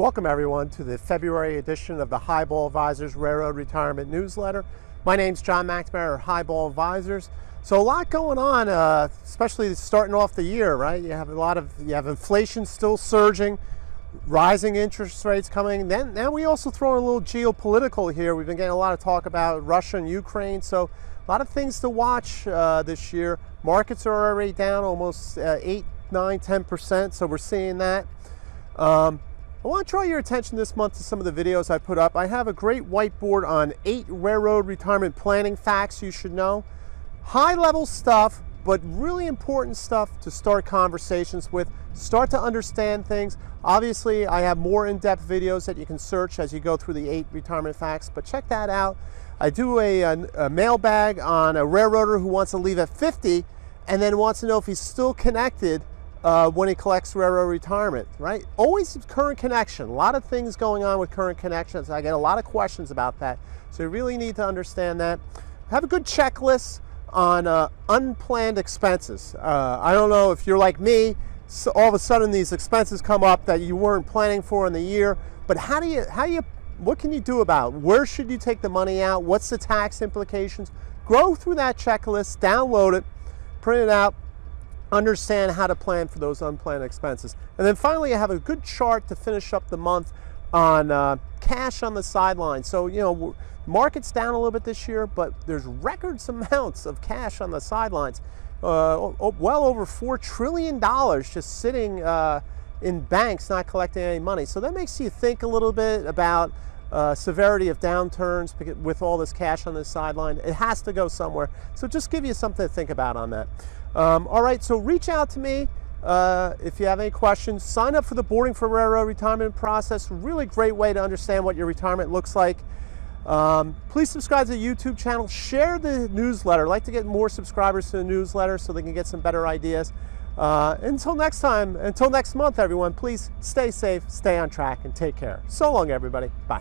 Welcome everyone to the February edition of the Highball Advisors Railroad Retirement Newsletter. My name's John McNamara, Highball Advisors. So a lot going on, especially starting off the year, right? You have inflation still surging, rising interest rates coming. Now we also throw in a little geopolitical here. We've been getting a lot of talk about Russia and Ukraine, so a lot of things to watch this year. Markets are already down almost 8, 9, 10%, so we're seeing that. I want to draw your attention this month to some of the videos I put up. I have a great whiteboard on 8 railroad retirement planning facts you should know. High level stuff, but really important stuff to start conversations with, start to understand things. Obviously, I have more in-depth videos that you can search as you go through the 8 retirement facts, but check that out. I do a mailbag on a railroader who wants to leave at 50 and then wants to know if he's still connected when he collects railroad retirement, right? Always current connection. A lot of things going on with current connections. I get a lot of questions about that. So you really need to understand that. Have a good checklist on unplanned expenses. I don't know if you're like me, so all of a sudden these expenses come up that you weren't planning for in the year, but what can you do about it? Where should you take the money out? What's the tax implications? Go through that checklist, download it, print it out, understand how to plan for those unplanned expenses. And then finally, I have a good chart to finish up the month on cash on the sidelines. So, you know, market's down a little bit this year, but there's records amounts of cash on the sidelines. Well over $4 trillion just sitting in banks not collecting any money. So that makes you think a little bit about severity of downturns with all this cash on the sideline. It has to go somewhere. So just give you something to think about on that. All right, so reach out to me if you have any questions. Sign up for the Boarding for Railroad Retirement process. Really great way to understand what your retirement looks like. Please subscribe to the YouTube channel. Share the newsletter. I'd like to get more subscribers to the newsletter so they can get some better ideas. Until next time, until next month, everyone, please stay safe, stay on track, and take care. So long, everybody. Bye.